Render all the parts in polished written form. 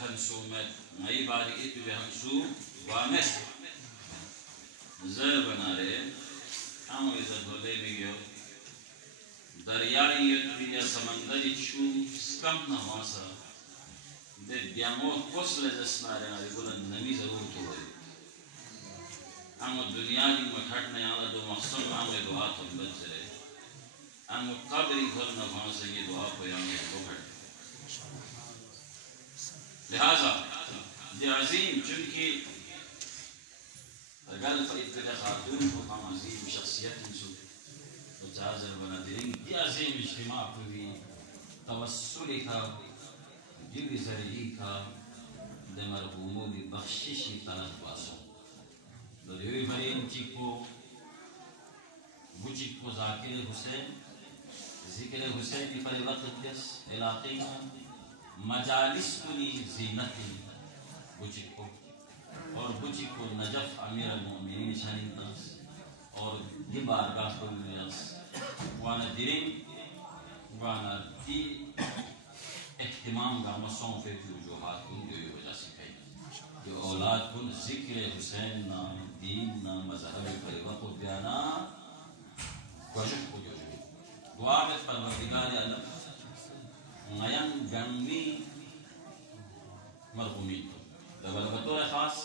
خنسومت مئی باری ایتو بہنسو وامت زر بنا رہے ہم عزت ہولے بھی گئو دریائی یتوی یا سمندری چو سکم نواسا دے بیامو کس لزسنا رہے ہیں بلند نمی ضرور تو ہوئی ہم دنیا کی مکھٹ میں آلہ دو مقصد ہم دعا تم بچرے ہم قبری گھر نواسا یہ دعا کو یعنی بکھٹ لہذا دی عظیم چونکہ اگر فائدہ خاتون کو ہم عظیم شخصیت انسو وجازر بنا دیں دی عظیم اجتماع کو بھی توسلی کا جوی ذریعی کا دی مرحومو دی بخششی طلب باسو دوریوی مریم چکو بچکو ذاکر حسین ذکر حسین کی پر وقت کس علاقے میں مجالس کنی زینتی بچکو اور بچکو نجف امیر المؤمنین شہرین تاس اور دی بارگاہ کو ملیس وانا دیرین وانا دی احتمام کا مسوں پہ کی وجوہات کن جو یہ وجہ سے کہیں کہ اولاد کن ذکر حسین نام دین نام مذہب پر وقت بیانا کوشش کو جو دعا میں پروردگار علم نیم گنوی مرحومی بطور خاص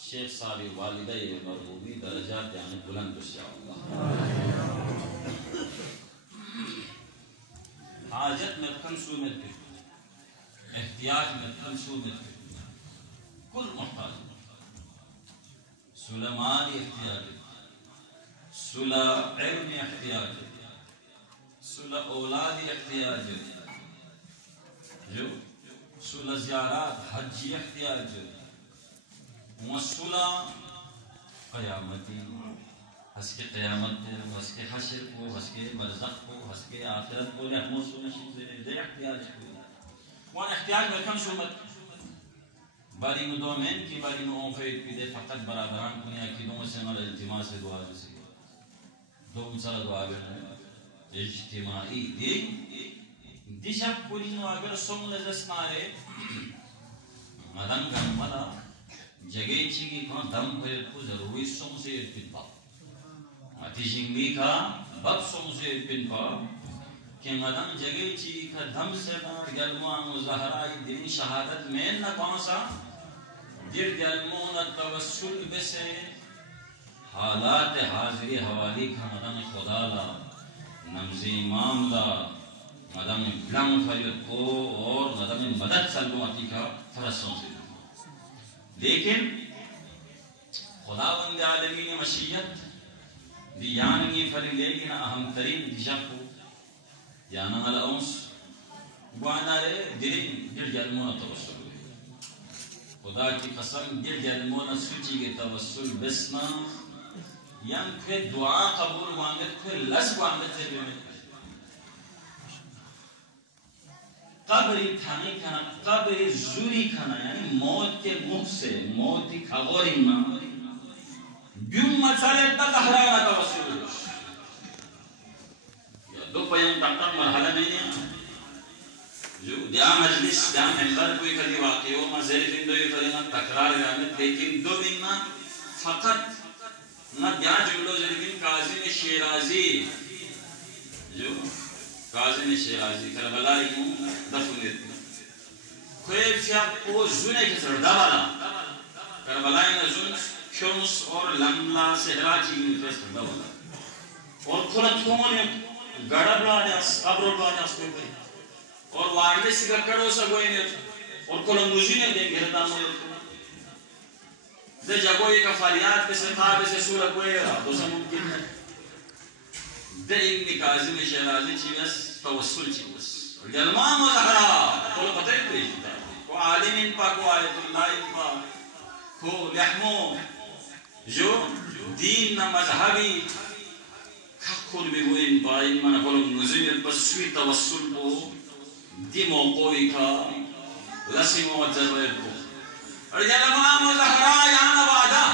شیخ صاحب والدہ مرحومی درجات یعنی بلند انشاءاللہ حاجت میں کنسو میں احتیاج میں کنسو میں کل محتاج صلح مالی احتیاج صلح علم احتیاج صلح اولادی احتیاج جو صلح زیارات حجی احتیاج وصلح قیامتی ہس کے قیامت کو ہس کے حشر کو ہس کے برزخ کو ہس کے آخرت کو لحمو سنشی دے احتیاج کو وان احتیاج بکم شمت باری مدومین کی باری مؤفید کی دے فقط برابران کنیا کی دو سے مل التماس دعا جسی دو مسئلہ دعا بنا اجتماعی دی شب کلی نو اگر سم لزس نارے مدن گن ملا جگہ چیگی کان دم پر کو ضروری سم سے ارپن پا آتی جنگی کا بب سم سے ارپن پا کہ مدن جگہ چیگی کا دم سے نار گلمان و زہرائی دین شہادت میں نہ پانسا در گلمون توسل بسے حالات حاضری حوالی کا مدن خدا لا نمز امام لا مدن بلن فریت کو اور مدن مدد سلماتی کا فرسوں سے لیکن خداوند عالمین مشیت دیانگی فری لیکن اہم ترین دیشا کو دیانا الانس گوانا رے دلین دل جلمون توسل خدا کی قسم دل جلمون سوچی کے توسل بسنا یعنی کہ دعا قبول وانگت کہ لس وانگت سے بیمت قبری تھانی کھانا قبری زوری کھانا یعنی موت کے مخ سے موت کی خبری نا بیون مسئلے تک احرانا توسل دو پیم تکتر مرحلہ میں جو دیا مجلس دیا ممبر کوئی کدی واقعی ہو مزیر فندوی فرینا تکرار گامت لیکن دو بیننا فقط نہ دیا جملو لیکن قاضم شیرازی جو قاضم شیرازی کربلائی ہوں دفنیت کوئی فیا کو زنے کے سر دوالا کربلائی نا زن کیونس اور لملا سہرا چیگی کے سر دوالا اور کھلت کھونے گڑا بلانیاس قبر بلانیاس کوئی کوئی اور وارنے سے کڑو سا گوئی نہیں اور کھلن مجھنے دیں گھردان ہوئے دے جگوئی کا فریاد پہ سے خواب سے سورت ہوئے رہا تو سا ممکن ہے دے ابن قاضم شہرازی چیوس توسل چیوس گلمان و زہرا کھول پتہ ہی کوئی جیتا کو عالم ان پا کو آیت اللہ ان پا کو لحمو جو دین نا مذہبی کھول بھی ہوئی ان پا ان مانا کھولم نزیل بسوی توسل کو دی موقوی کا لسی موجد ویر کو اور گلمان و زہرا یہاں بعدا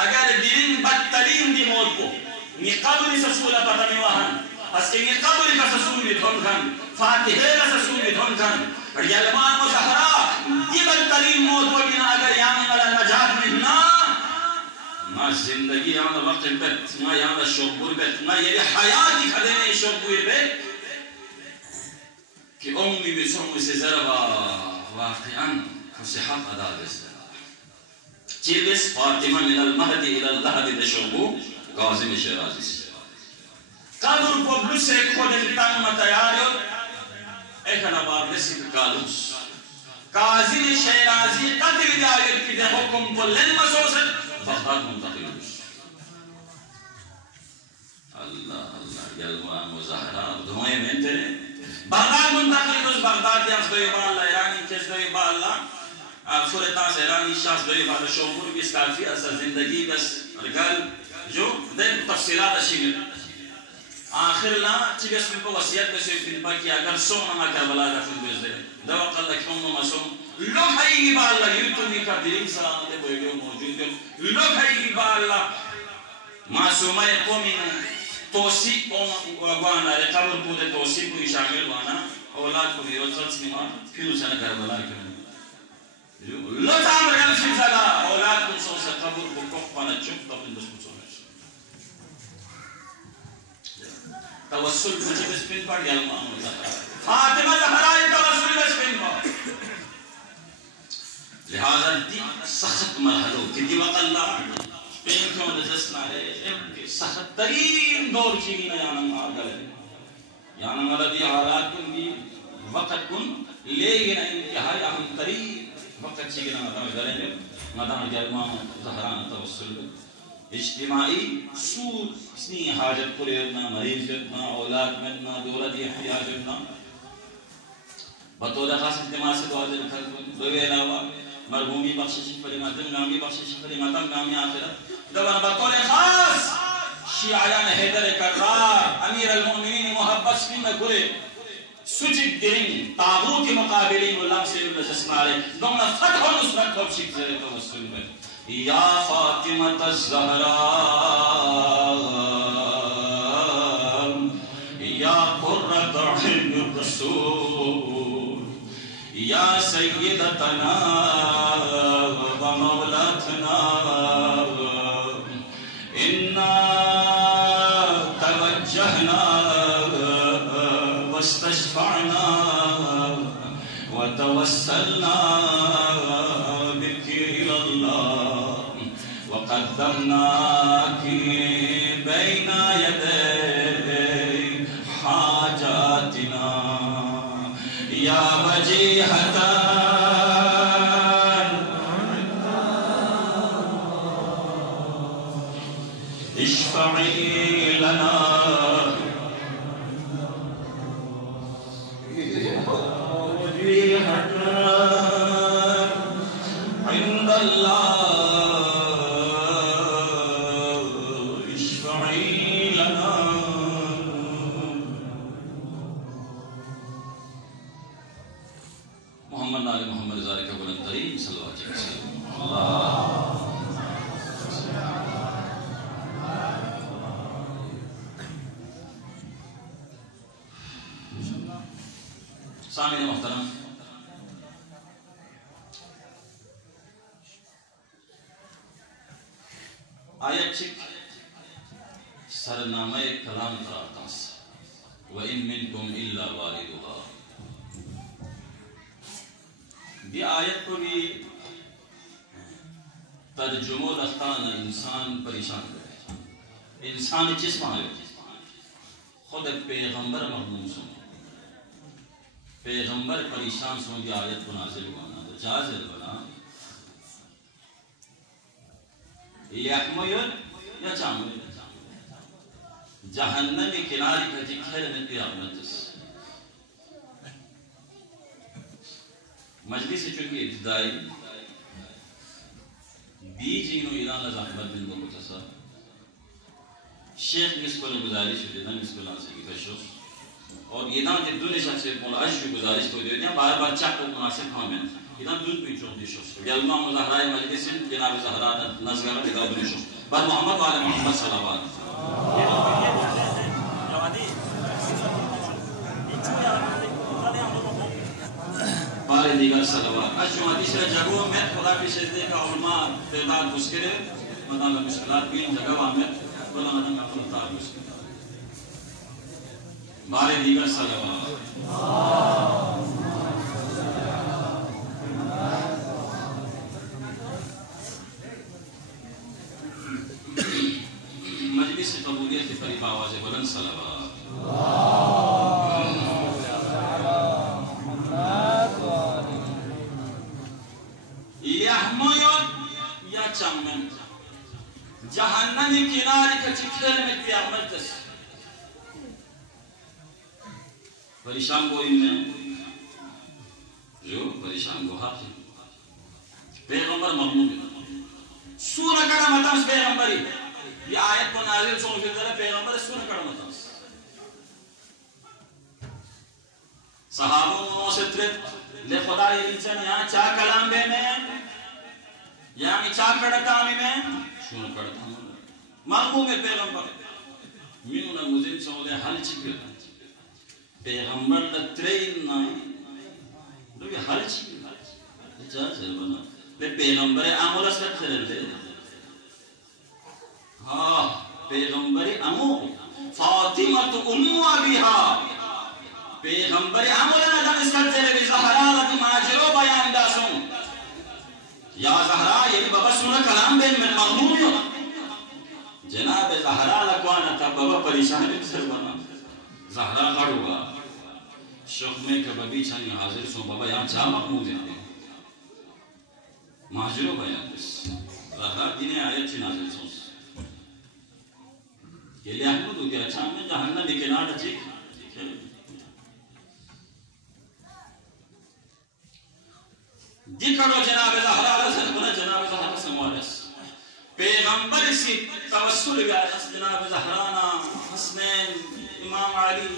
اگر دین بدترین دی موت کو نی قبری سے سولہ پتہ میں وہاں اس کے قبر کا سسون بھی دھن کن فاتحے کا سسون بھی دھن کن اور یلمان و زہرا یہ بدترین موت وگینا اگر یعنی والا نجات ملنا ما زندگی یعنی وقت بیت ما یعنی شوکبور بیت ما یعنی حیاتی کھدینے شوکبور بیت کہ امی بسرم سے ضربا واقعاً اسے حق ادا دستا چیلس فاطمہ من المہدی الى اللہدی دشوبو قاظم شیرازی سے قدر پبلو سے خود انتان متیاریو ایکنا باب رسی بکالوس قاظم شیرازی قتل دائر کی دے حکم کو لن مسوست بغداد منتقلوس اللہ یلوان و زہرا دھوئے میں تیرے بغداد منتقلوس بغداد یاز دوئی با اللہ ایرانی کس دوئی با اللہ فورتان سے ایرانی شاز دوئی با شوبور بیس کافی اصلا زندگی بس رگل جو دے تفصیلات اشیگر آخر لا چی بس من کو وسیعت بسوی فیل باکی اگر سوم نما کربلا کا فیل بیز دے دو وقت اللہ کیوں نما سوم لوگ ہے گی با اللہ یوٹونی کا دلیم سلامت ویڈیو موجود ہے لوگ ہے گی با اللہ معصومہ قومی توسیق وانا قبر پودے توسیق کو شامل وانا اولاد کو دیو چلس نما کیوں سنہ کربلا کیوں لطام ریل فیزالا اولاد کو سو سے قبر کو کف پانا چک تب اندس کو سونے توسل مجھے بس پن پڑ گیا فاطمہ زہرائی توسل بس پن پڑ لہذا دی سخت مرحلو کہ دی وقت اللہ پین کیوں نجسنا ہے سخت ترین دور چیگی نا یاننگ آگل ہے یاننگ اللہ دی حالات کن بھی وقت کن لے گنا انتہائی اہم ترین وقت چیگی نا مدام گلے میں مدام جرمان زہران توسل اجتماعی سود اسنی حاجت قریدنا مریض جتنا اولاد مدنا دولت احتیاج جتنا بطول خاص اجتماع سے دوازے خلق دوے علاوہ مرحومی بخشش فرما دنگامی بخشش فرما تنگامی آخرت دوان بطول خاص شیعیان حیدر کرار امیر المؤمنین محبت سپین گرے سجد گرنگ تاغوت مقابلین اللہ صلی اللہ علیہ وسلم دونا فتح و نصرت بخشک زیر توسل میں یا فاطمة الزہراء یا قرۃ عین الرسول یا سیدتنا و مولاتنا انا توجہنا واستشفعنا وتوسلنا بك إلى الله وقدمناك بين يدي حاجاتنا يا وجيهة اشفعي لنا عند الله اشفعي لنا محمد نال محمد ذالک بلند ترین صلی اللہ علیہ وسلم اللہ سامعین محترم آیت چک سرنامہ کلام تراتاس وَإِن مِّنْكُمْ إِلَّا وَالِدُهَا بھی آیت کو بھی ترجمہ رختان انسان پریشان کرے انسان جسم آئے خود پیغمبر مغموم سن پیغمبر پریشان سن کی آیت کو نازل بنا جازل بنا یحمین یا چامل جہنم کناری کا جکھر میں قیامت مجلس چونکہ ابتدائی بیجینو ایران لزاحمد بن بکتسا شیخ مسکول گزارش دینا مسکول آنسے کی کشوس اور ایران کے دون شخص سے پول عجب گزارش کو دینا بار بار چاک کو مناسب کامن ایران دون کوئی چون دی شخص یلما مظاہرہ مجلس جناب زہرہ نظرہ لگا دون شخص بر محمد وعلی محمد صلی اللہ علیہ وسلم بار دیگر صلوات اشو حدیث جگو میں خدا کی شہدے کا علماء تعداد مشکلے مطلب مشکلات بھی جگہ میں خدا مدن افرطار مشکلے بار دیگر صلوات مجلس قبولیت کی قریب آواز بلند صلوات یحمویت یا چمن جہنمی کناری کا چکھر میں قیامت دس پریشان گوئی میں جو پریشان گو حق پیغمبر مغموم سورہ کڑا مطمس پیغمبری یہ آیت کو نازل سون فی الدر پیغمبر سورہ کڑا مطمس صحابوں میں سترت لے خدا یہ انسان یہاں چاہ کلام بے میں یعنی چاہ کڑتا میں سورہ کڑتا مغموم پیغمبر میونا مزین سولے حل چکر پیغمبر لترین نائی یہ حل چکر چاہ سربنا لے پیغمبر عمل اسکت کرلے ہاں پیغمبر امو فاطمت امو ابیہا پیغمبر عمل ندم اسکت کرلے زہرا لکم آجرو بیان داسوں یا زہرا یعنی بابا سنہ کلام بین من مغموم جناب زہرا لکوانا تا بابا پریشان بکسر بنا زہرا کھڑوا شخ میں کبابی چھانی حاضر سو بابا یہاں چاہ مغموم دیتے ماجرو بیان دس زہرا دینے آیت چی نازل سو یہ لئے احمد ہو گیا اچھا ہمیں جہنم بکناڈا چیک دیکھڑو جناب زہرا رسل بنا جناب زہرا سموارس پیغمبر سی توسل گیا جناب زہرانا حسنین امام علی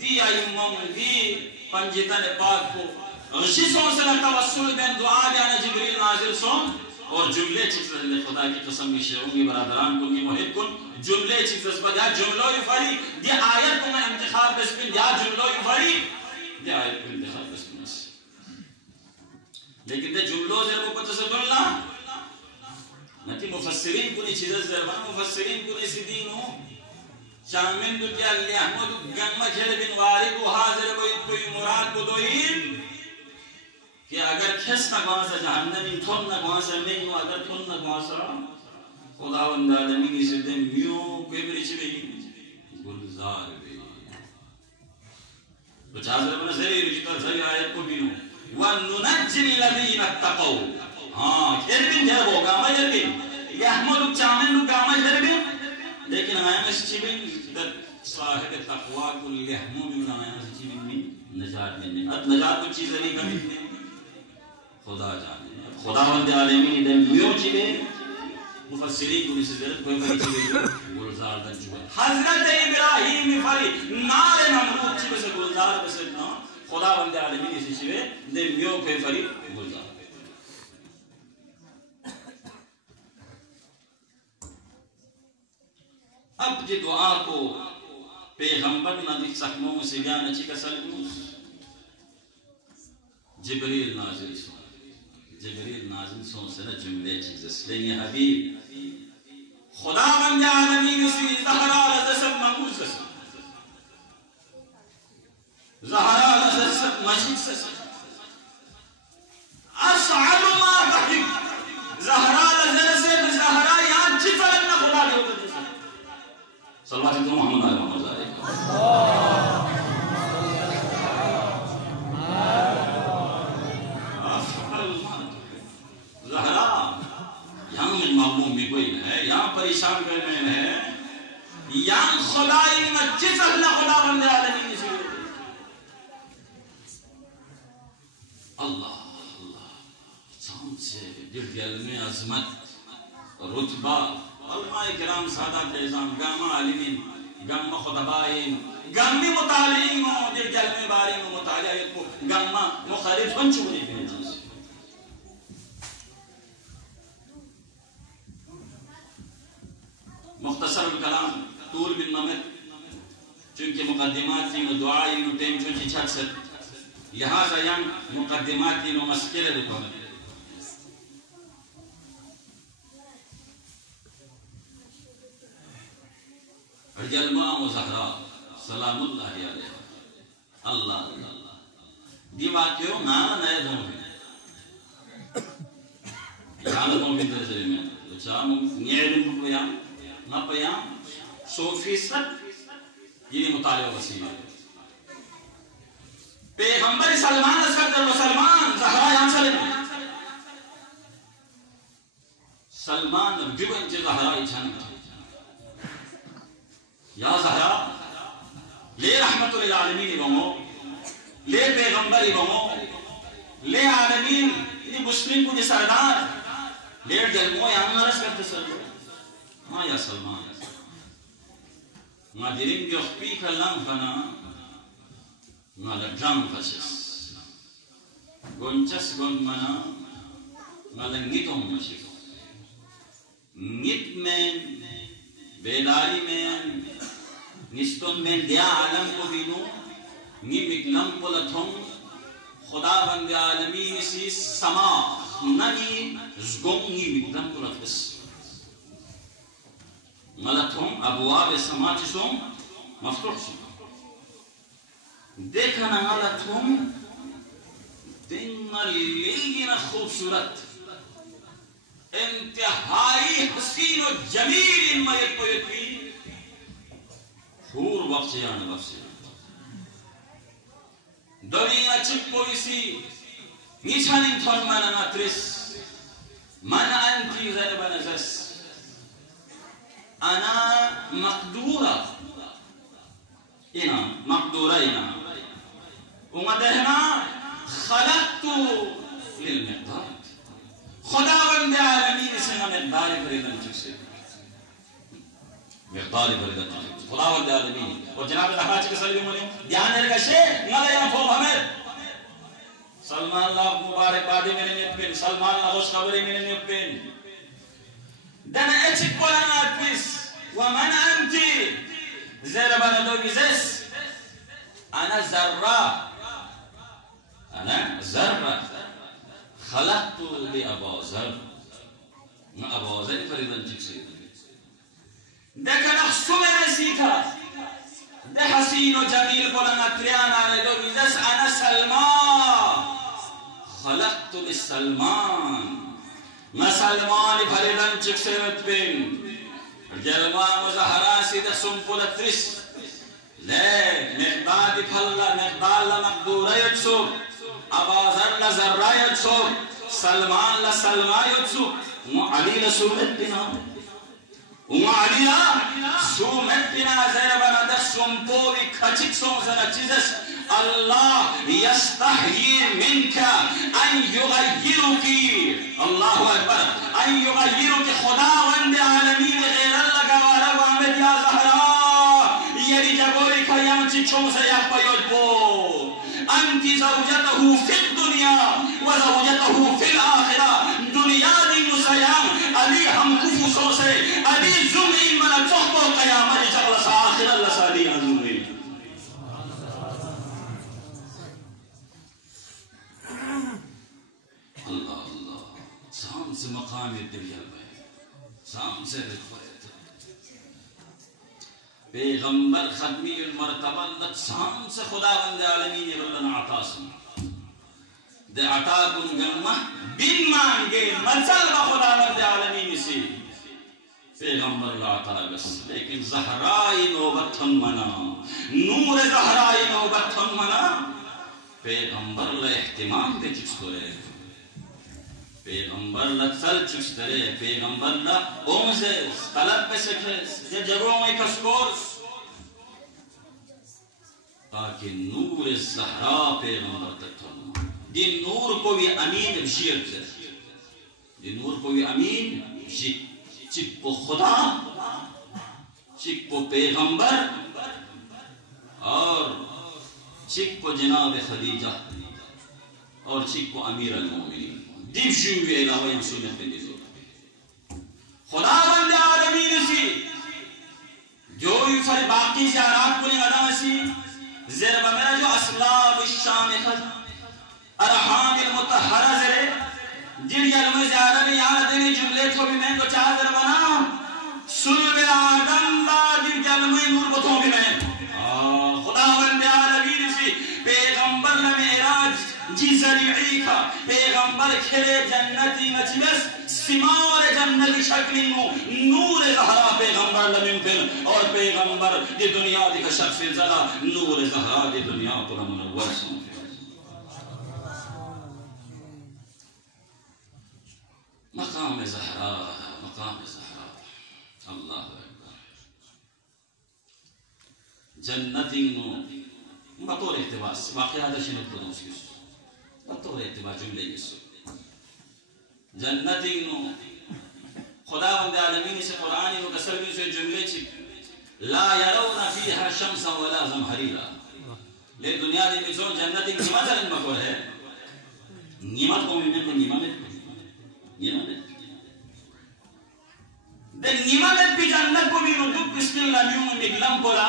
دی ایمم دی پنجتن پاک کو غشی سون سے توسل بین دعا جانا جبریل نازل سون اور جملے چیز رہنے خدا کی قسم کی شیعوں کی برادران کن کی محب کن جملے چیز رسپا یا جملو یفری دی آیت کو میں انتخاب بسپن یا جملو یفری دی آیت کو انتخاب بسپن لیکن دے جملو زیر کو پتہ سے دلنا نتی مفسرین کنی چیزیں زیر بنا مفسرین کنی سدینو شامن دو کیا لی احمد گنمہ کھر بن وارد و حاضر کوئی مراد کو دوئین کہ اگر کھس نہ گوانسا جہنمی تھن نہ گوانسا مینو اگر تھن نہ گوانسا خداوند عالمین سے دے میو کوئی بری چی بگی گلزار بے تو چاہزر بنا زری رجتا زری آیت کو بینو وَنُنَجِّ الَّذِينَ اتَّقَوْا ہاں جربین جرب ہوگا ما جربین یہ احمد چامن لو گاما جربین لیکن آیا میں سچی بین در صاحب تقوی کو لحمو بھی آیا میں سچی بین میں نجات میں ات نجات کو چیز نہیں کمیتنے خدا جانے خدا وند عالمین دن میو چیلے مفسرین کو نسی زرد کوئی بری چیلے گلزار دن چوئے حضرت ابراہیم فری نار نمرود چی بسے گلزار بسے خدا وند عالمین اسی چیوے دن میو کوئی فری گلزار اب جی دعا کو پیغمبر نبی سخموں سے گانا چی کا سلموس جبریل نازل سن جبریل نازل سن سنہ جملے چیز اسلیم حبیب خدا بند عالمین اسی زہرا لزسب منگوز سن زہرا لزسب مجید سن اشعر ما بحب زہرا لزسب زہرا یہاں چیتا لگنا خدا لے ہوتا جیسا صلوات اللہ محمد علیہ محمد علیہ زہرا یہاں میں مغموم بھی کوئی ہے یہاں پریشان کرنے ہے یہاں خدای مجھے سکنا خدا بندے عالمین سے اللہ اللہ چاند سے دل میں عظمت رتبہ علماء کرام سادات اعظام گاما عالمین گاما خطبائین گامی مطالعین دل جلمے بارین مطالعیت کو گاما مخالف ہن چونے بھی چیز مختصر الکلام طول بن نمت چونکہ مقدمات تھی دعائی ٹیم چونچی چھت سے لہذا یم مقدمات نو مسکر لکھو جلماء زہرا سلام اللہ علیہ اللہ اللہ دی واقعوں نانا نئے دھوں ہیں یہاں دھوں بھی درجہ میں چاہم نیڑم پیام نا پیام 100% یہ مطالعہ وسیلہ پیغمبر سلمان اسکر سلمان زہرا یہاں سلمان سلمان جو انچے زہرا ایچھان یا زہرا لے رحمت للعالمین بمو لے پیغمبر بمو لے عالمین یہ مسلم کو سردار لے جلمو یا نرس کرتے سلمان ہاں یا سلمان ما درین جو خپی کلام فنا ما لجام فسس گونچس گون منا ما لنگیتوں مشک نیت میں بیداری میں نستون میں دیا عالم کو بینو نی مکلم پلتھوں خدا بند عالمین سی سما نی زگون نی مکلم پلتھس ملتھوں ابواب سما چسوں مفتوح سی دیکھنا ملتھوں دن لیگن خوبصورت انتہائی حسین و جمیل میت کو یتوی حور بخشیان بخشیان دورینا چپو اسی نیچھان انتھون مانا ناترس مانا انتی ذرب نزس انا مقدورہ اینا مقدورہ اینا ومدہنا خلقتو للمقدار خدا بند عالمین سنہ مقدار فریدن چکسے مقدار فریدن چکسے خدا بند عالمین اور جناب زہرا چکے سلیم علیہ دیانے لگا شیخ نالا یا فوب ہمیں سلمان اللہ مبارک بادی میں نے نیپین سلمان اللہ خوش خبری میں نے نیپین دن اچک بولانا اتویس ومن انتی زیر بندو گیزس انا ذرہ انا ذرہ خلقت لأبا ذر ابا ذر فریدن چکسے دیکھا نقصو میں نے سیکھا دے حسین و جمیل کو لنگا تریان آنے دو گیزس انا سلمان خلقت لسلمان میں سلمان فریدن چکسے وطبین جلوان و زہرا سیدہ سنپولت ترس لے مقداد پھلا مقدال مقدورہ یجسو ابا ذر لذرہ یجسو سلمان لسلمہ یجسو علی لسومت بنا علی لسومت بنا زیربنا در سنپولی کھچک سوزنا چیزش اللہ یستحیی منکا ان یغیرکی اللہ اکبر ان یغیرکی خدا وند عالمین غیر اللہ کا ورب آمد یا زہرا یری جبوری کھیام چچوں سے یا پیوت بو انتی زوجتہو فی الدنیا و زوجتہو فی الآخرہ دنیا دی نسیام علی ہم کفو سو سے علی زمین منا چوکو قیامت جغل سا آخر اللہ سالی عزوری اللہ اللہ سام سے مقام دلیل بھائی سام سے رکھوائے پیغمبر ختمی المرتبہ لت سام سے خدا بند عالمین یبلن عطاسم دے عطا کن گنمہ بن مانگے مچل با خدا بند عالمین سی پیغمبر العطا بس لیکن زہرائی نوبتن منا نور زہرائی نوبتن منا پیغمبر لحتمام دے چکس کرے پیغمبر لتسل چکس کرے پیغمبر لأومزے طلب پہ سکھے جگہوں میں کسکورس تاکہ نور زہرا پیغمبر تک تھا دی نور کو بھی امین بشیت سے دی نور کو بھی امین بشیت چک کو خدا چک کو پیغمبر اور چک کو جناب خدیجہ اور چک کو امیر المومنین دیب شوی علاوہ ان سنت پہ دیزو خدا بند عالمین سی جو فر باقی زیارات کو نہیں ادا سی زیر بمیرا جو اسلاب الشام خد ارحام المتحرہ زرے جن جلمہ زیادہ نے یہاں دینے جملے تو بھی میں کو چادر بنا سلب آدم دا جن جلمہ نور بطوں بھی میں خداوند عالمین سی پیغمبر لمعراج جی ذریعی کا پیغمبر کھلے جنتی مجلس سمار جنتی شکلی نور زہرا پیغمبر لمن اور پیغمبر دی دنیا دی شخص زلا نور زہرا دی دنیا پر منور سن مقام زہرا اللہ اکبر جنتی نو بطور احتباس واقعہ دشنت بدوس کسو بطور احتباس جملے کسو جنتی نو خداوند عالمین سے قرآنی و قسمی سے جملے چک لا یرون فیہا شمسا ولا زمحریرا لے دنیا دی مجھو جنتی نیمت علم مکور ہے نیمت قومی میں نیمت دے نیمت پی جنت کو بھی نو بسم اللہ میون مگلم پولا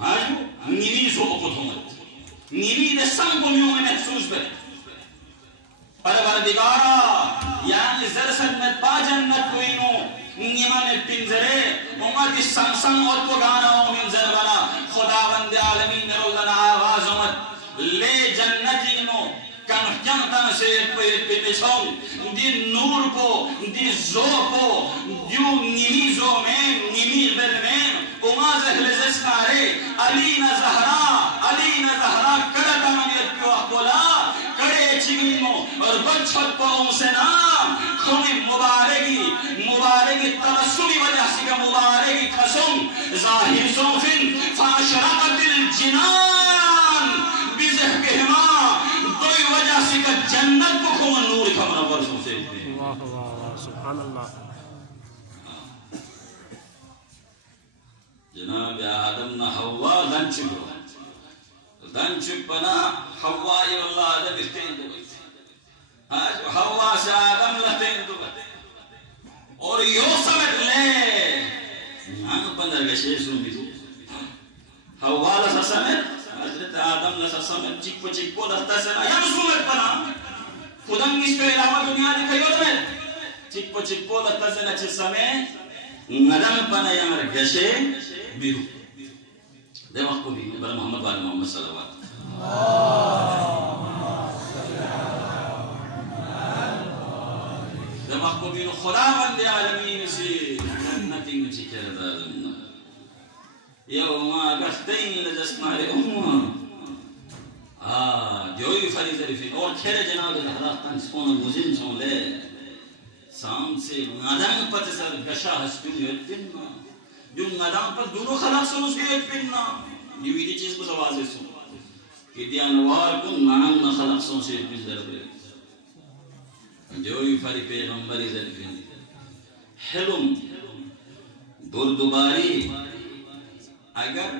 آجو نیمی زو اکت ہومت نیمی دے سم کو میون محسوس بے پروردگارا یعنی زرسد میں پا جنت کوئی نو نیمان پنزرے امت سمسم اور کو گانا ہو منزر بنا خداوند عالمین نے رولنا آواز امت لے جنتی نو کن تن سے پنچھوں دی نور کو دی زو کو دیو نیمی زو میں نیمی بل میں اماز اہل زسکارے علی نظہرا کرتا منیت پیو احبولا کرے چگنینو اور بچھت پاؤں سے نام کھومی مبارگی تبسمی وجہ سکا مبارگی کھسوں ظاہر صوفن فاشرقت الجنان بزہ کہما دوئی وجہ سکا جنت کو کھوم نور کا منور سے واہ واہ سبحان اللہ جناب آدم نہ ہوا دن چپ بنا ہوا اللہ آدم استین دو ہوا سے آدم لتین دو اور یو سمت لے نانو پندر گشے سن بھی ہوا لسا سمت حضرت آدم لسا سمت چکو لستا سنا یم سمت بنا خودم اس پہ علاوہ دنیا دکھائیو دمت چکو لستا سنا چھ سمت ندم پنا یمر گشے بیرو دے وقت کو بھی بر محمد وآل محمد صلوات دے وقت کو بھی خداوند عالمین سے جنتی مچی کردہ دننا یوما گفتین لجسمار دیوئی فریض رفین اور کھیرے جناب حضراتن سکون مزن سون لے سام سے نادم پت سر گشا ہستون یتن جو نادم پت دونوں خلاق سن اس کے ایک پننا یہ ویدی چیز کو سوازے سن کہ دی انوار کن نام خلاق سن سے ایک پن در برے دیوئی فری پیغمبری ذرفین حلم دردباری اگر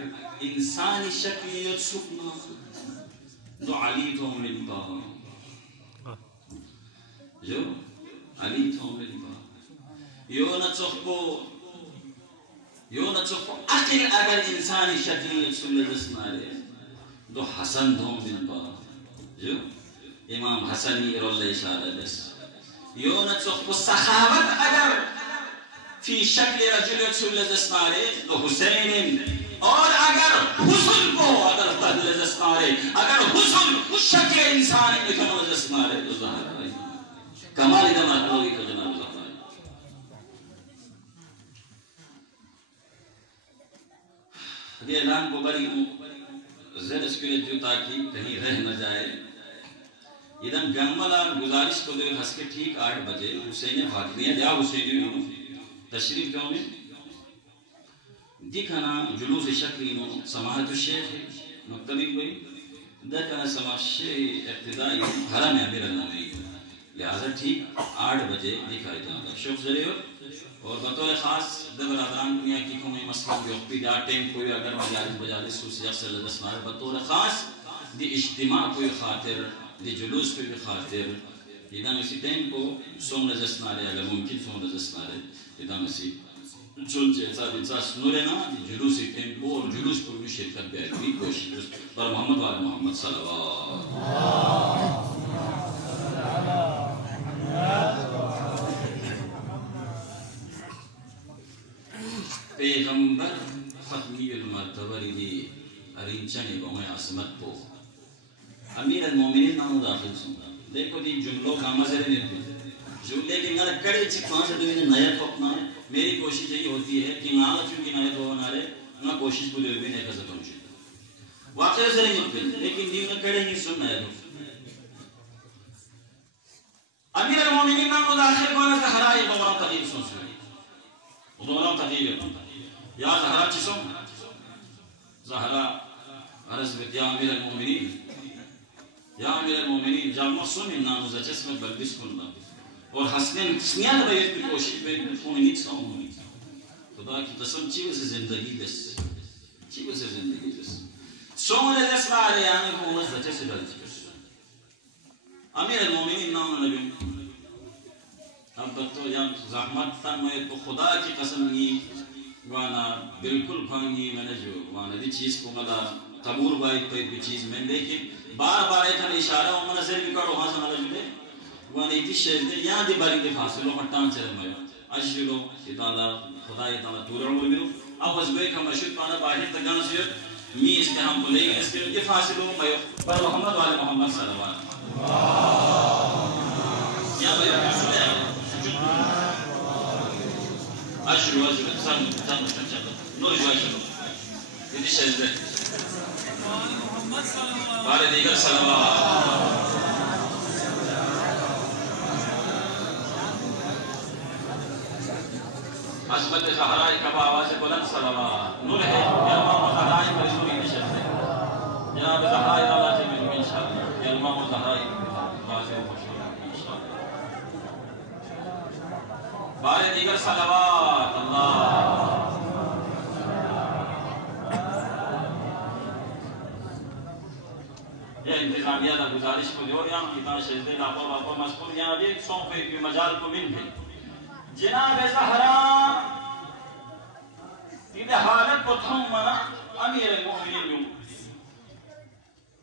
انسانی شکلیت سکنا جو علی تو ملتا جو علی تو ملتا یو نہ چخو عقل اگر انسانی شکلیت سکنا دسنارے دو حسن تو ملتا جو امام حسنی رضی اشارہ دس یو نہ چخو صحابت اگر فی شکل رجل سکنا دسنارے دو حسین اور اگر حسن کو اگر تحلیل دسنارے اگر حسن شکل انسانی نکمل دسنارے تو ظاہر ہے کمال دماغ ہوئی کو جناب ظاہر ہے یہ اعلان کو بری زیر اسکولیت جو تاکہ کہیں رہ نہ جائے ادھم گنگملان گزارش کو دے ہس کے ٹھیک 8 بجے حسین فاطمیہ دیا حسین تشریف کیوں میں دیکھنا جلوس شکلی نو سماحت الشیخ مکتبی کوئی دیکھنا سماحت شیخ ابتدائی حرم امیر اللہ میں لہذا ٹھیک 8 بجے دکھائی جانا شوق ذریعہ اور بطور خاص دبر آدران دنیا کی کوئی مسئلہ بھی اقبی دا ٹیم کوئی اگر مجالس بجالس سوسی اکثر لدس مارے بطور خاص دی اجتماع کوئی خاطر دی جلوس کوئی خاطر ادھا اسی ٹیم کو سوم نجس نارے اگر ممکن سوم نجس نارے ادھا اسی چونچه اصابی نورنا جلوس تنبو اور جلوس پر بھی شرکت بیعتری کوشش پر محمد وآل محمد صلوات پیغمبر ختمی المرتبری دی ارینچانی بہمیں عصمت کو امیر المومنین نامو داخل سنگا دیکھو دی جملوں کا مزر نہیں جملے کی نگر کڑے چکان سے دوئے نیا کو اپنا میری کوشش یہی ہوتی ہے کہ نالا چونکہ نیا تو نارے نا کوشش کو دوئے بھی نہیں کر سکتا ہوں واقعی سے نہیں مطلب لیکن دیو کڑے ہی سن نیا تو امیر المومنین نامو داخل کو انا زہرائی دوران تغییر سن سنی دوران تغییر یا زہرا چیسوں زہرا عرض بک یا امیر المومنین یا امیر المومنین جا مصوم نامو زا چسمت بلبس کن اور حسنین سنیان بیت کی کوشش میں خونی نیت ساؤں ہونی خدا کی قسم چیو سے زندگی دس چیو سے زندگی دس سومن دس مارے آنے کو مزد چسے ڈالتی امیر المومنین نام نبی اب تو یا زحمت تن میں تو خدا کی قسم نہیں وانا بالکل پھانگی میں نے جو وانا دی چیز کو ملا تبور بائی کوئی بھی چیز میں لیکن بار بار ایک اشارہ ہوں منہ سے بھی کرو ہاں سنالا جلے وانا ایتی شہر دے یہاں دی باری دے فاصلوں مٹان چلے میں اجلو اتالا خدای تعالی طول عمر میرو اب اس بے کا مشہور پانا باہر تگان سیر می اس کے ہم کو لے گئے اس کے لئے فاصلوں میں پر محمد والے محمد صلی اللہ علیہ وسلم یا بھائی سنے اجلو سن نور جو اجلو ایتی شہر دے بارے دیگر صلوات عظمت زہرائی کا آواز بلند صلوات نور ہے امام زہرائی پر سوری نشست ہے جناب زہرائی اللہ سے ملو انشاءاللہ امام زہرائی واضح و خوشی انشاءاللہ بارے دیگر صلوات اللہ یہ انتظامیہ دا گزارش کو دیور یہاں اتنا شہدے لاپا واپا مذکور یہاں بھی ایک سون پہ مجال کو من بھی جناب زہرا یہ حالت کو تھم منا امیر المؤمنین یوں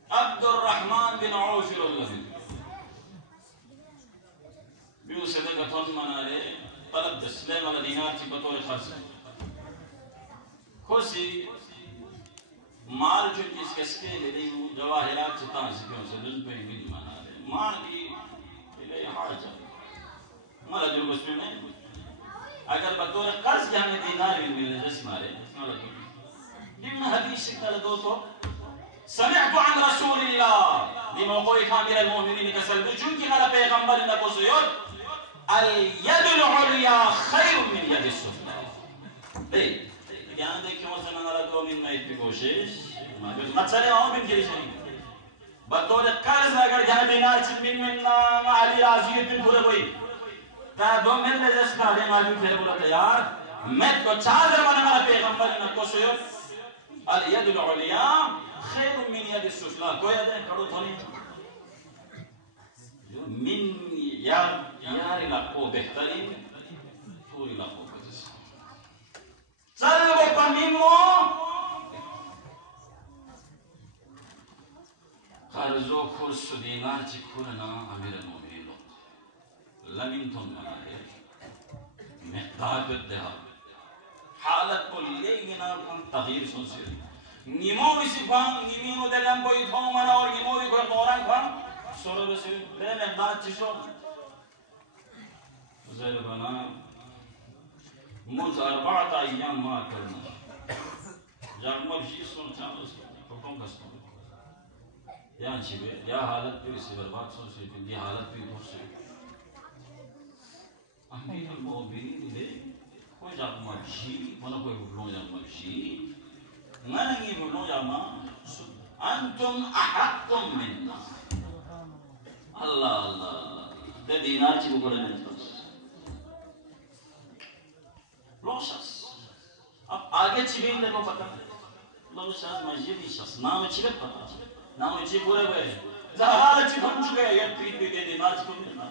عبد الرحمن بن عوف اللہ بیو صدق تھم منا رے طلب دسلیم والا دینار کی بطور خرچ خوشی مال جو جس کس کے لئے جواہرات چتان سکیوں سے دن پہ ہی مانا رہے مال کی لئے حاجہ مالا جو بس میں اگر بطور قرض کی ہمیں دینار بھی ملے جس مارے ضمن حدیث سکتا لدو تو سمعت عن رسول اللہ دی موقعی خامیر المؤمنین کا سلبو چونکہ غلا پیغمبر نکو سیور الید العلیا خیر من ید السفلہ یہاں دیکھیں وہ سنن اللہ دو من مائد کی کوشش مطلع ہوں من گریش نہیں بطور قرض اگر جہاں دینار چن من علی راضیت من پورے کوئی تا دو من لجس کا دے ماجو پھر بولا تیار میں کو چادر بنا میرا پیغمبر نکو سیو الید العلیا خیر من ید السفلہ کوئی ادھے کھڑو تھونی من یار علاقوں بہترین پوری علاقوں چل وہ پمیمو قرضو خرس دینار چی کھولنا امیر المومنین لوگ لمن تن منائے مقدار بدہا حالت کو لے گنا کن تغییر سن سیر نیمو بسی کھوان نیمینو دلن کوئی تھو منا اور نیمو بھی کوئی دوران کھوان سورو بسی لے مقدار چیزو زیر بنا منذ 4 ایام ما کرنا جب مبشی سن چاہتا حکم کستا یہاں چیوے یا حالت پہ اسی برباد سن سے یہ حالت پہ دور سے امیر المؤمنین لے کوئی جب مبشی منا کوئی بھولوں جب مبشی نہ نہیں بھولوں جب انتم احقم مننا اللہ اللہ دے دینار چی بکڑے نہیں لوشس اب آگے چیبین دیکھو پتا لوشس مجیدی شخص نام چیبت پتا نام چیب پورے ہوئے زہرال چیب ہم چکے ہیں یہ پیٹ بھی دے دینار چکو دینا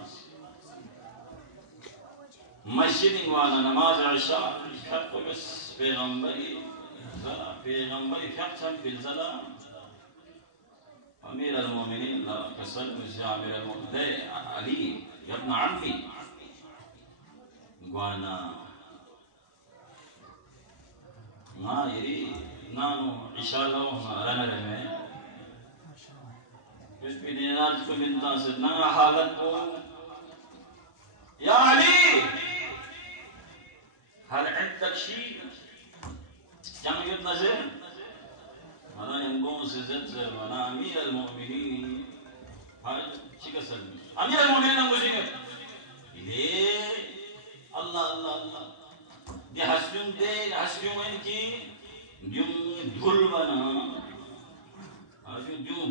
مسجد وانا نماز عشاء خط بس پیغمبری فقط بالزلا امیر المؤمنین لا قسم یا امیر المؤمنین علی یا ابن عمي وانا ما يري نانو عشاء لو رانا رمي بس بدينار کو بنتا سے نہ حالت کو یا علی هل عندك شيء جمع يتنزل أنا ينقون سيزت أنا أمير المؤمنين هذا شيء كسر أمير المؤمنين نقولين ليه الله الله الله دي حسيون إنكي جم دول بنا أشوف جم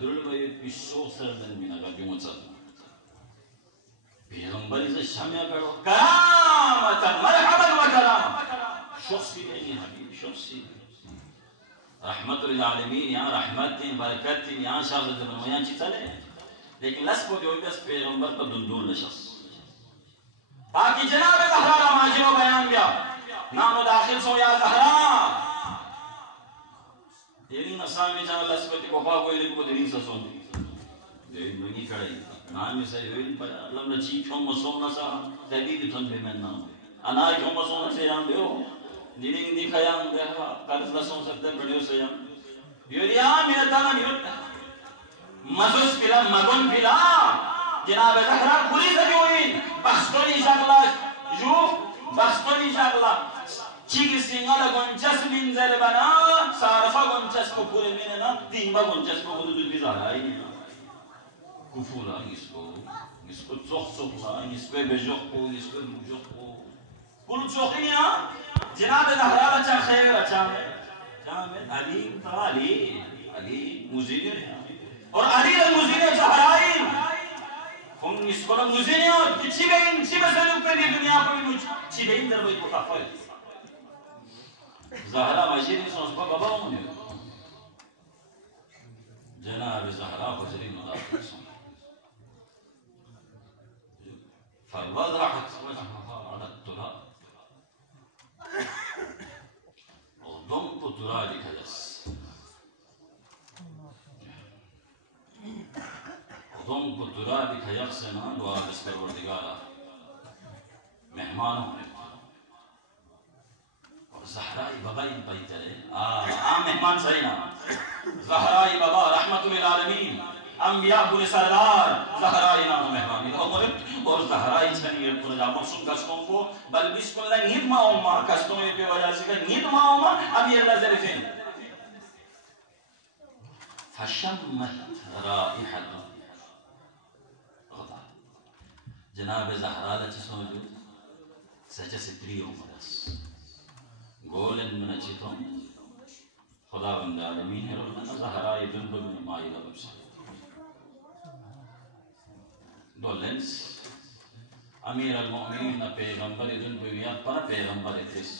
دول بيه بيشوف سردن بينا كجوم صار پیغمبری سے شامع کرو کرامتا مرحبا و کرام شخصی نہیں حبیب شخصی رحمت للعالمین یہاں رحمت برکت یہاں شاہد جنہوں یہاں چیتا لے لیکن لس کو جو بس پیغمبر کا دندون نشخص باقی جناب زہرا ماجی و بیان گیا نام داخل سو یا زہرا دینی نسامی جہاں لس کو تکوپا ہوئے لکو دینی سسون دینی بنی کڑائی نعم سيدين لم نجيب هم صونا سا تديد تنبمنا أنا هم صونا سيام بيو دينين دي خيام بيها كارث لسون سبت بديو سيام يوريا من الدم يور مزوس بلا مغون بلا جناب زهرا بولي سجوين بخشوني شغلة جو بخشوني شغلة چیک سینگالا گونچس من زربنا سارفا گونچس کو پورے مننا دیمبا گونچس کو خود بھی زہرا ہی كفولا نسكو تزخصخلا نسكو بجوخو نسكو بجوخو كل تزخينيا جناب زهرا بچا خير جامد علي مزيني اور علي المزيني زهرائين هم نسكو المزيني چی بسلوك پہ دی دنیا پر چی بین در باید مخافل زهرا مجيني سنس با بابا ہوں جناب زهرا حضرين مدافع سن فوضعت وجهها على التراب وضمت ترابك يس وضمت ترابك يغسنا دعاء بسكر وردقالا مهمانه زهراء بابا بيتري مهمان سينا زهراء بابا رحمة للعالمين انبیاء پورے سردار زہرائی نام مہمانی اور زہرائی چھنیر پورے جا مقصود کسکوں کو بل بسم اللہ نیت ما اوما کسکوں پہ وجہ سے کہ نیت ما اوما اب یہ اللہ ظرفین فشمت رائحة غضا جناب زہرا لچ سوجو سچا ستری اومدس گولن من اچھتوں خدا بند عالمین ہے رہنا زہرائی دنبل میں مائلہ ببسا دولنس امیر المؤمنین پیغمبر دن بویات پنا پیغمبر تیس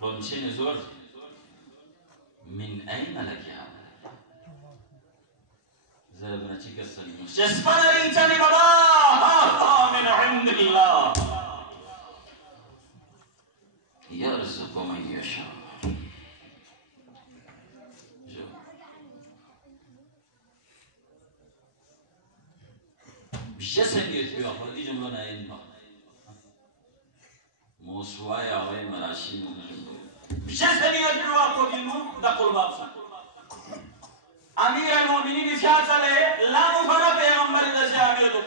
لونشین زور من این لکی آمد زربنا چی کسل شسپنا ریچانی بابا من عند اللہ یرزق من یشاء جسد يتبع فردي جملة ناين با موسوعي آوائي مراشي جسد يتبع فردي دقل بابسا امیر المؤمنین فیاتا لے لا مفنا پیغمبر دسے آمیر دو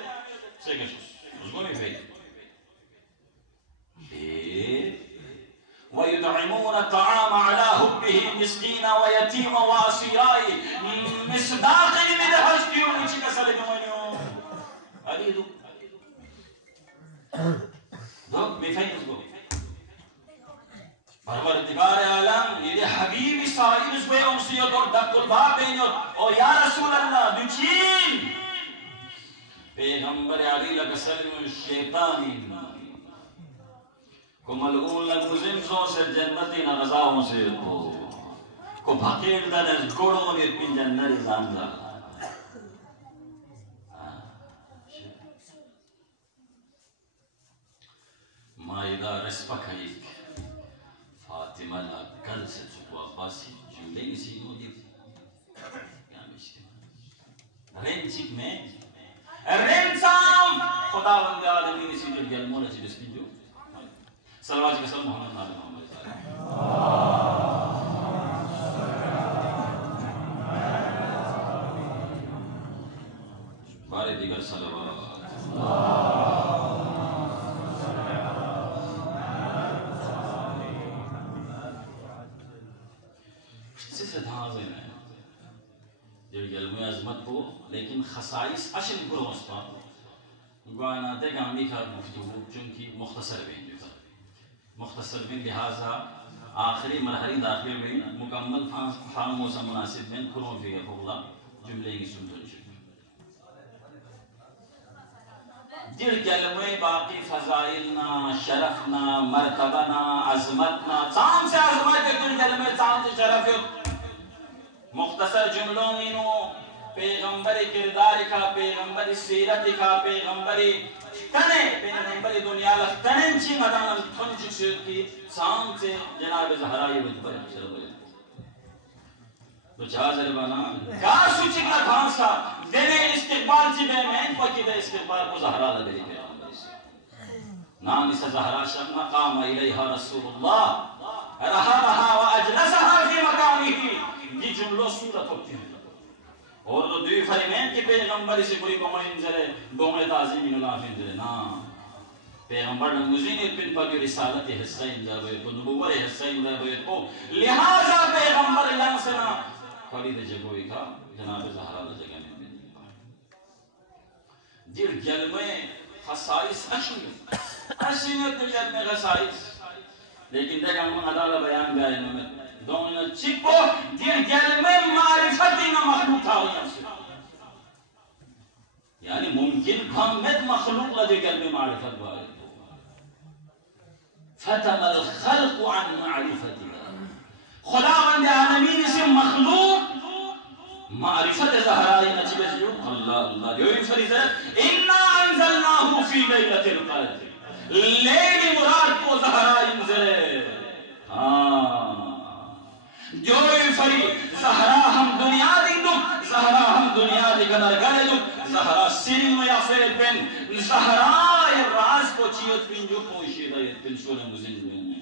سیکشس اس کو نہیں فیدی ويدعمون الطعام على حبه مسكين ويتيم واسيرا مصداق من حشديون چی کسل جمعنیوں علی دو بفیض گو پروردگار عالم یہ حبیب سائر اس پہ امسیت اور دق الباب بینیت اور یا رسول اللہ دوچین پیغمبر علی لکسلم شیطانی کو ملعون لگوزن زو سے جنتی نغزاؤں سے کو بھاکیر دنز گوڑوں نے اتنی جنری زانزا مائدہ رسپکھائیک فاطمہ لا گل سے چکو عباسی جملے اسی نو دی کیا مشکل رنچک میں رنسام خدا وند عالمین اسی جو گل مولا چی بسکی جو صلوات کے سلام محمد نبی محمد بارے دیگر صلوات سے دھازن ہے جو علم عظمت کو لیکن خصائص اشن کرو اسپا گوانا دے گامی کا گفتگو چونکہ مختصر بین جو مختصر بین لہذا آخری مرحلی داخل بین مکمل فان موسم مناسب بین کروں فی اپولا جملے کی سنتون چکے دل کلمہ باقی فضائلنا شرفنا مرتبنا عظمتنا چاند سے عظمت دل کلمہ چاند سے شرف مختصر جملوں انو پیغمبر کردار کا پیغمبر سیرت کا پیغمبر تنے پیغمبر دنیا لفتنن چی مدانا تھنچ سید کی چاند سے جناب زہرائی وجبر شربر تو چاہزر بنا کاسو چکلا کھانسا دینے استقبال چی بے میں پکی دے استقبال کو زہرا لگے پیغمبر سے نام اسا زہرا شب مقام الیہا رسول اللہ رہا و اجلسہا فی مقامی یہ جملوں صورت ہوتی ہیں اور تو دوی فرمین کہ پیغمبر سے کوئی گومہ انزلے گومہ تعظیم اللہ انزلے نا پیغمبر نموزین اتپن پاکی رسالت حصہ انجابے کو نبوور حصہ انجابے کو لہذا پیغمبر لنسنا فرید جگوئی کا جناب زہرہ جگہ میں دیر گلمے خصائص اشنیت دیر میں خصائص لیکن دیکھا ہم عدالہ بیان گئے میں دونوں چپو دیر گلمے معرفتی نہ مخلوق تھا یعنی ممکن بھمت مخلوق لدے گلمے معرفت بارے فتم الخلق عن معرفتی خدا بند عالمین سے مخلوق معرفت زہرائی نچبے جو اللہ اللہ جو فریض ہے اِنَّا انزلناہو فی لیلت القدر لیلی مراد کو زہرائی انزلے جو فری زہرا ہم دنیا دی دکھ زہرا ہم دنیا دی گنر گلے دکھ زہرا سلم یا فیل پن زہرا راز کو چیت پن جو پوشیدہ یت پن سولہ مزن بین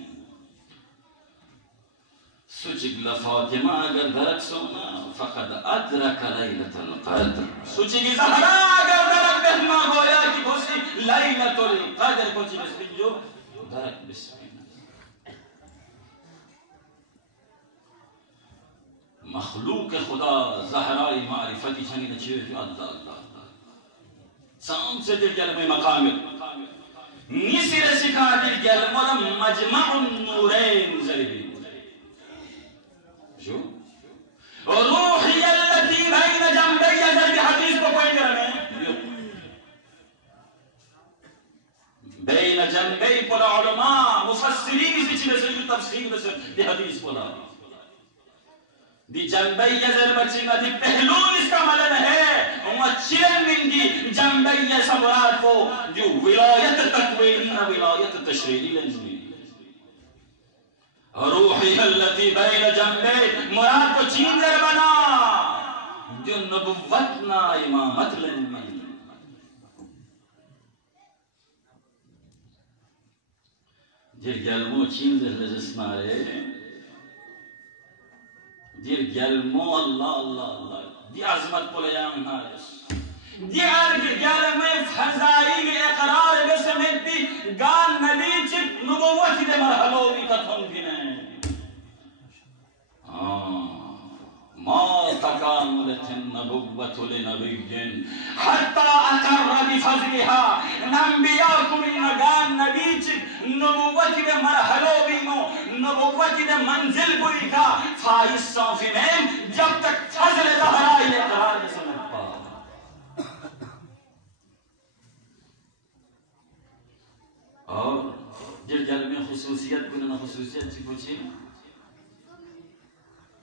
سوچک لفاطمہ اگر درک سونا فقد ادرک لیلت القدر سوچک زہرا اگر درک دہنا گویا کی گوسی لیلت القدر کو چیت پن جو درک بسم مخلوق خدا زہرائی معرفتی چھنی نچیئے جو اللہ اللہ سام سے دل گلمے مقامت نیسر سکھا دل گلمہ مجمع النورین زلیبی جو روحی اللتی بین جنبی زلیبی حدیث کو کوئی کرنے بین جنبی پر علماء مفسرین سے چھلے سے جو تفسیر میں سے دی حدیث کو لا دی جنبی یزر بچنگا دی پہلون اس کا ملن ہے وہاں چرن من دی جنبی یزر مراد کو جو ولایت تکوین ولایت تشریعی لنجنی روحی اللتی بین جنبی مراد کو چین در بنا جو نبوتنا امامت لنجنی جر گلمو چین در لجسنا رہے دیر گلمو اللہ اللہ اللہ دی عظمت کو لیام نارس دی گلمے فضائی اقرار بسمت بھی گان نبی چپ نبوتی دے مرحلوی کا تھن بھی نہیں ما تکاملت النبوت لنبی حتی اقر بفضلها ننبیاء کمی نگان نبی چپ نبوتی دے مرحلوی نو نبوتی دے منزل کوئی کا فائز صافی میں جب تک فضل زہرائی اقرار بسمت پا اور جل جل میں خصوصیت کننا خصوصیت چی پوچھی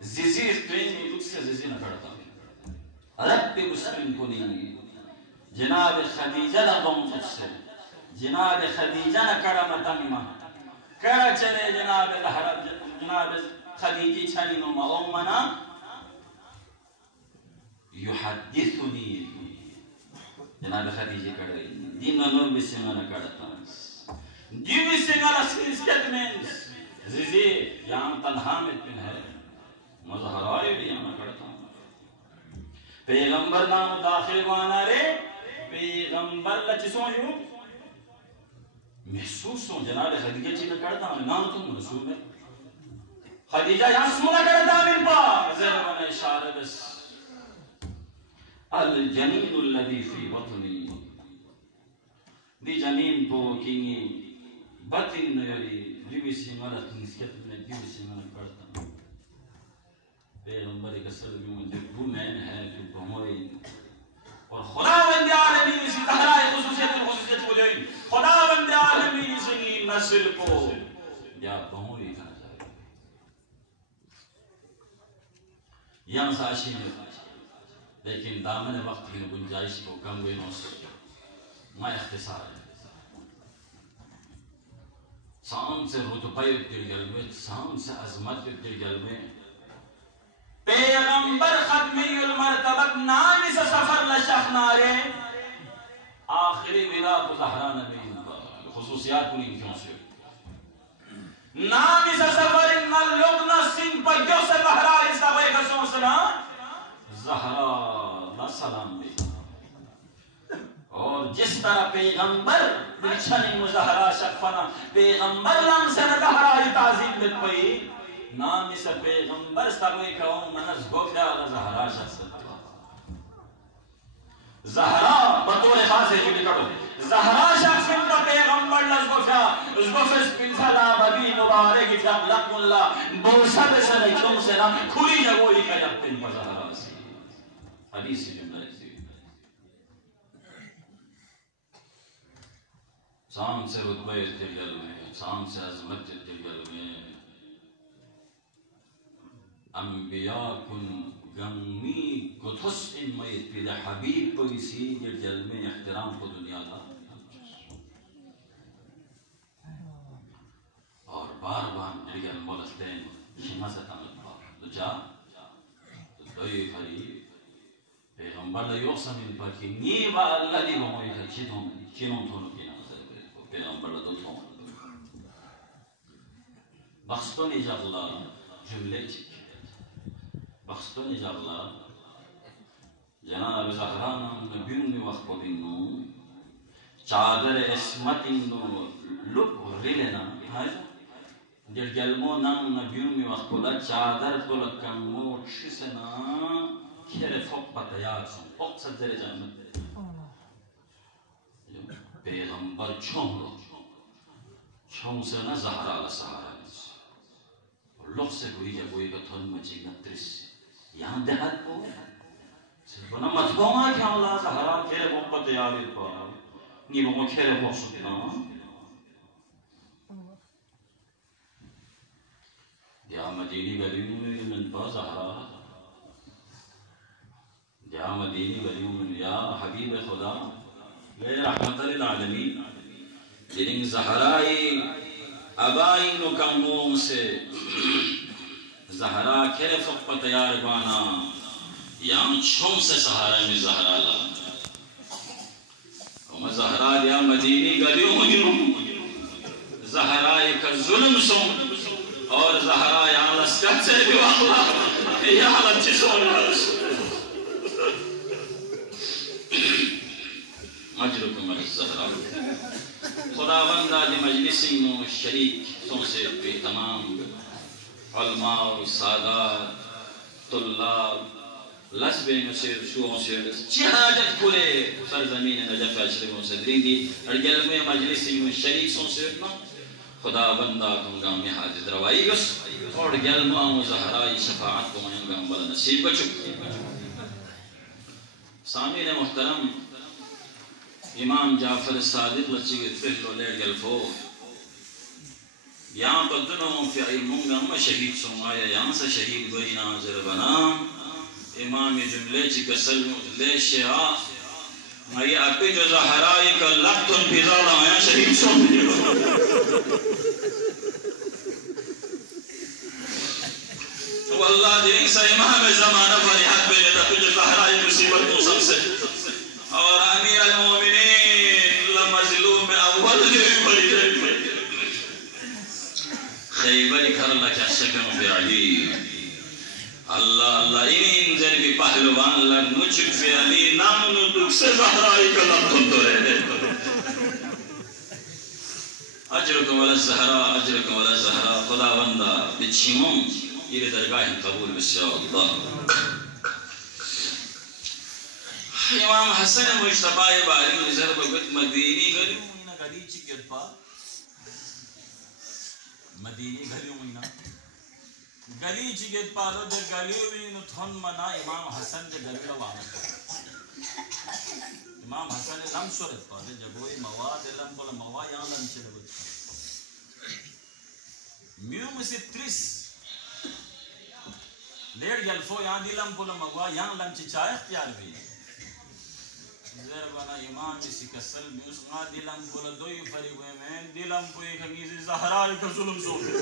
زیزی اسپرینی لوگ سے زیزی نہ کرتا رب مسلم کو نہیں جناب خدیجہ لغم خود سے جناب خدیجہ نہ کڑا متنما کڑا چرے جناب خدیجی چھنی نما اومنا یحدثنی جناب خدیجی کڑا دین نور بسنگا کڑا دیوی سنگا اسٹیٹمنٹس زیزی یہاں تنہا میں پن ہے مظہرائی بھی یہاں کڑتا پیغمبر نام داخل وانا رے پیغمبر لچسوں جو محسوس ہوں جناب خدیجہ چیز کڑتا ہوں نام تم منصوب ہے خدیجہ یہاں سونا کڑتا من پا زیر من اشارہ بس الجنین الذی فی بطنی دی جنین پو کنگی بطن نیاری دیوی سیمانا تنسکت میں دیوی سیمانا کڑتا ہوں پیغمبر ایک صدقی میں جب مین ہے کہ بہموئی اور خداوند عالمین اسی تحرائی خصوصیت بولیں خداوند عالمین اسی نسل کو یا بہموئی کھا جائے یہ مساشی میں لیکن دامن وقت کی گنجائش کو کم ہوئی نوس میں اختصار ہے سام سے رتبہ دل گل میں سام سے عظمت دل گل میں پیغمبر ختمی المرتبت نامی سے سفر لشخنارے آخری ودا کو زہرا نبی خصوصیات کو نہیں کیوں سے نامی سے سفر انہا لبنا سن پر جو سے بہرا اس کا بے قسم سلام زہرا اللہ سلام بھی اور جس طرح پیغمبر بچھنی مظہرہ شکفنا پیغمبر لام سے ندہرائی تعظیم بت پئی نامی سے پیغمبر ستاوئی کہوں منز گوفیا اللہ زہرہ شخص زہرہ بطور خاص ہے جو لکھو زہرہ شخص انتا پیغمبر لز گوفیا اس گوفس پنسلا ببی مبارک فیقلق اللہ بوسا بسر چون سے نا کھولی جگوئی کا جب پن پر زہرہ سی حدیث جملہ ایسی سام سے رتبہ دلگل میں سام سے عظمت دلگل میں انبیاء کن گمی گتھس ان میت پیدا حبیب پویسی دلگل میں احترام کو دنیا دا اور بار بار دلگل مولستین شما سے تمت بار تو جا تو دوئی خری پیغمبر لیوک سمین پر کی نیبا اللہ دی بموئی تھا چینوں تھونو کی پیغمبر لدو تھون بخستون اجاغلا جملے چکے بخستون اجاغلا جناب زہران نبیون وقت بینو چادر اسمت انو لب ریلنا دل گلمو نام نبیون وقت بلا چادر کلکمو چسنا کھر فوق پتیار سن فوق سجر جانت پیغمبر چھوں سے نہ زہرا لسہارا لوگ سے کوئی جا کوئی کا تھن مچی نترس یہاں دہت کو صرف نہ مطبوعہ کیا اللہ زہرا کھیرے محبت یاری پا نیبا کو کھیرے محبت سکنا یا مدینی گلیوں میں من پا زہرا یا مدینی گلیوں میں یا حبیب خدا غیر رحمت للعالمین جنہیں زہرائی ابائین و کمگون سے زہرا کھرے فق تیار بانا یہاں چھوم سے سہارا میں زہرا لا وما زہرا یا مدینی گلیوں مجنوں زہرائی کا ظلم سن اور زہرا یا لسکت سے بھی واقعا یا لچی سن مجرکم الزہرا خداوند دی مجلسی نو شریک سن سے پہ تمام علماء و سادات طلاب لسبے مسیر شوہوں سے چی حاجت کھلے سرزمین نجف اشرف و صدرین دی ارگل میں مجلسی نو شریک سن سے خداوند کنگام میں حاجت روائی گس اور گل و زہرائی شفاعت کو مہنگام بلا نصیب بچک سامین محترم امام جعفر صادق لچی گئے فہلو لیر گلفو یہاں پر دنوں فی علمونگا ہم شہید سن آیا یہاں سے شہید گئی ناظر بنا امام جملے چی کسل لے شیعہ مائی اپی جو زہرائی کا لبتن پیزالا آیا شریف سو تو اللہ دین سا امام زمانہ پر حق بے لیتا تجھے زہرائی مصیبت تو سب سے اور امیر المومنین لمظلوم اول دیوی پڑی جائے خیبری کر اللہ کیا شکم فی علی اللہ اللہ این جنبی پہلوان لنچک فی علی نام ندوک سے زہرائی کا لبتن تو رہ دے اجرکم علی الزہرا اجرکم علی الزہرا خدا وندہ بچھیموں یہ درگاہ قبول بسیار امام حسن مجتبہ باری نظر بگت مدینی گلیوں مینہ گلی چکت پا مدینی گلیوں مینہ گلی چکت پا رو در گلیوں مینہ تھن منا امام حسن در گلیوں وانا امام حسن لم صورت پا در جگوئی مواد لم بولا مواد یہاں لم چلے بچا میوں میں سے 30 لیڑ جلفو یہاں دی لم بولا مواد یہاں لم چچائے اختیار بھی زربانا امام اسی کسل میں اس غا دلم بولا دوئی فری ہوئے میں دلم کو ایک حقیقی زہرائی کا ظلم سوکھے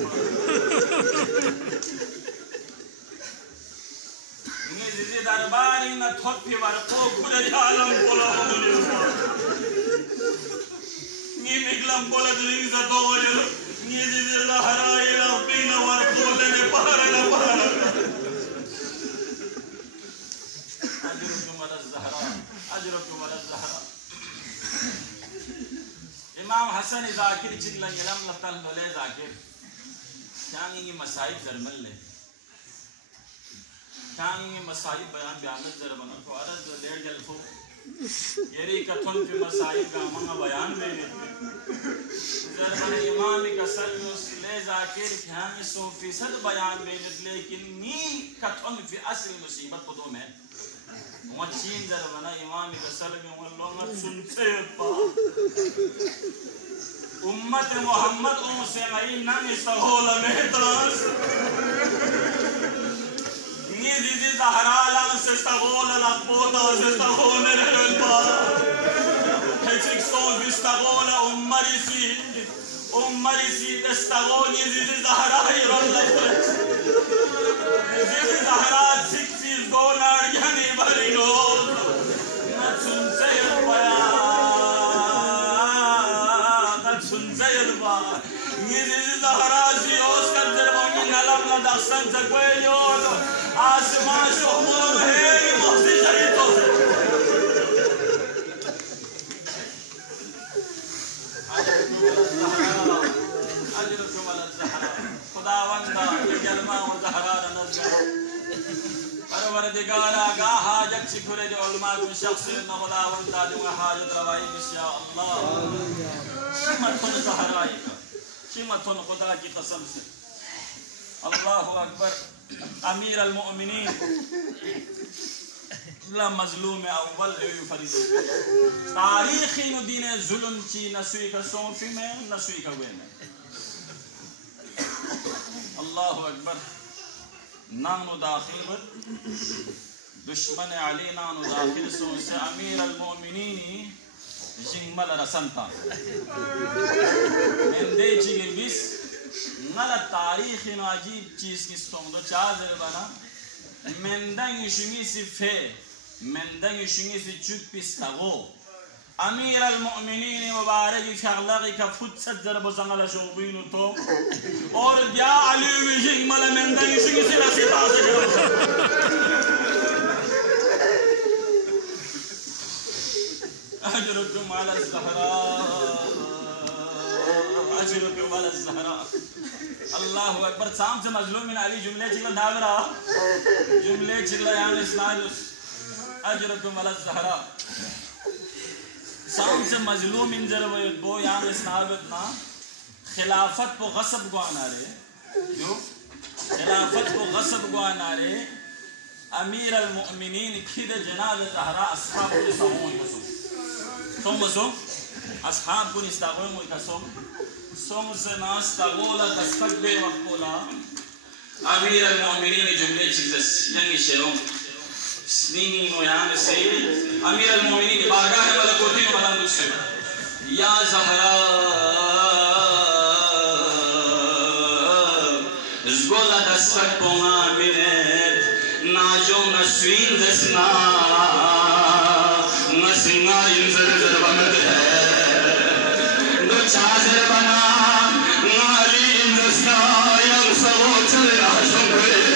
نیزی درباری نا تھوک پی ورقو کھڑے عالم بولا نیزی بولا دلیم زدو نیزی زہرائی لفین ورقو لینے پہرنا پہرنا اجرکم علی الزہرا اجرکم علی الزہرا امام حسن ذاکر چلنگ لم لفتن لولے ذاکر چانگی مسائب زرمل لے چانگی مسائب بیان بیانت زرمن کو عرض لیر جلفو یری کتن پی مسائب کا منگا بیان میں زرمن امامی کا سلوس لے ذاکر کھانگی 100% بیان میں لیکن نی کتن پی اصل مصیبت کو دو میں مچین زرمنا امامی کا سلمی واللہ سنتے پا امت محمد سے غیر نمی سہول محتراس نیزی زہرالا سے سہول لپوتا سے سہول رہن پا ہیچک سون بستغول امری سی دستغول نیزی زہرائی رول لپوتا نیزی زہرات سکسی گونار یعنی بھری گول نچن سید پایا نچن سید پایا نیزی زہراتی اوز کر درمانی نلم ندخسن تکویلیون آسمان شہمون ہے محسی شہید ہو اجرکم علی الزہرا خداوندہ جلمہ و زہرا نظر پروردگارا گا حاجت چکھرے جو علماء کو شخص انہا خداوندہ جو حاجت روائی بسیا اللہ شمتن زہرائی کا شمتن خدا کی قسم سے اللہ اکبر امیر المؤمنین مظلوم اول فرید تاریخی دین ظلم چی نسوی کا سونفی میں نسوی کا ہوئے میں اللہ اکبر نانو داخل بر دشمن علی نانو داخل سون سے امیر المؤمنینی جنگمل رسنتا من دے چلی بیس نل تاریخ عجیب چیز کی سون دو چازر بنا مندنگ شمی سی فے مندنگ شمی سی چک پستغو امیر المؤمنین مبارکی فیغلقی کا فتست ضرب زنگل شوبینو تو اور دیا علیوی جنگمل مندنگ شمی سی نسی تازه اجرکم علی الزہرا اجرکم علی الزہرا اللہ اکبر سام سے مظلوم من علی جملے چلا دھاورا جملے چلا یعنی اسنادس اجرکم علی الزہرا سام سے مظلوم من ضرورت بو یعنی اسنادتنا خلافت کو غصب گوانا رہے جو خلافت کو غصب گوانا رہے امیر المؤمنین کھید جناب زہرا اصحاب کو نستاغون کسو سوم بسوم اصحاب کو نستاغون کسو سوم سے ناستاغولا تستقبل وقولا امیر المؤمنین جملے چیزس ینگی شیرون سنين ويعني السيد أمير المؤمنين بارگاه ملكوتين وملندوك سيد يا زهراء زغولا دستك بوما منت ناجو نسوين دسنا نسنا ينزر زربمت دو چازر بنا نالي دسنا ينسو چل ناشم کرے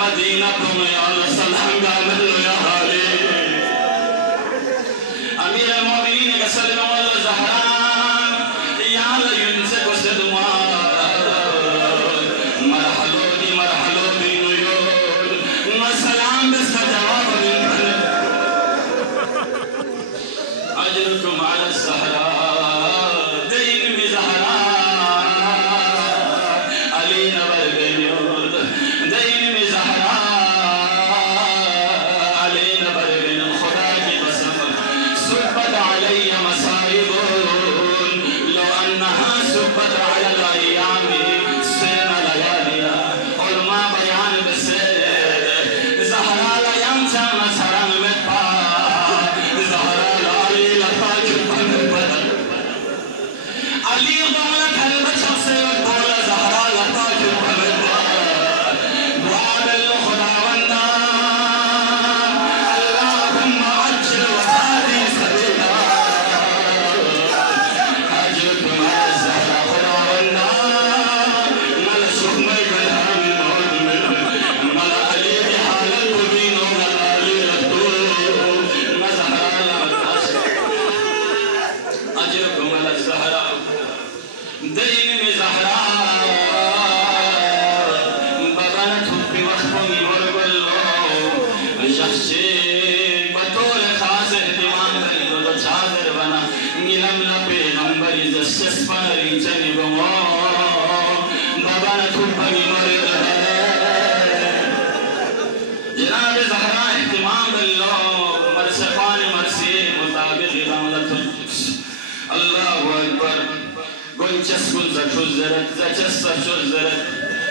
مدینہ کو میں اللہ سلام گامل یا حالی امیر المومنین کا سلم واللہ زہران یا اللہ ینسک و صدمات مرحلو دی نیود سلام بستا جواب من اجرکم علی الزہران دین میں زہران علی نبر بنیود دین میں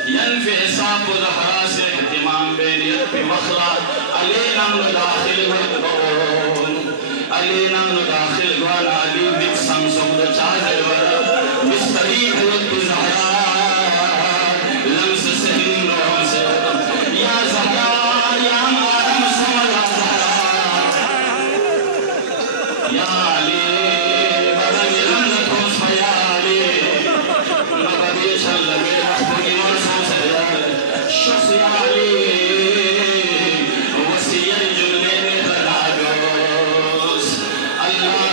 ينفي حساب زهراء اهتمام بين يد مخلع علينا من داخل والبون علينا من داخل وانا علي بك سمسم دچاز ورا مستريح لك زهراء لمس سهين رمس يا زهراء يا مارم سملا زهراء يا علي بدن لمنتوس فيا علي نبدي شلبي Allah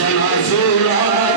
جنازو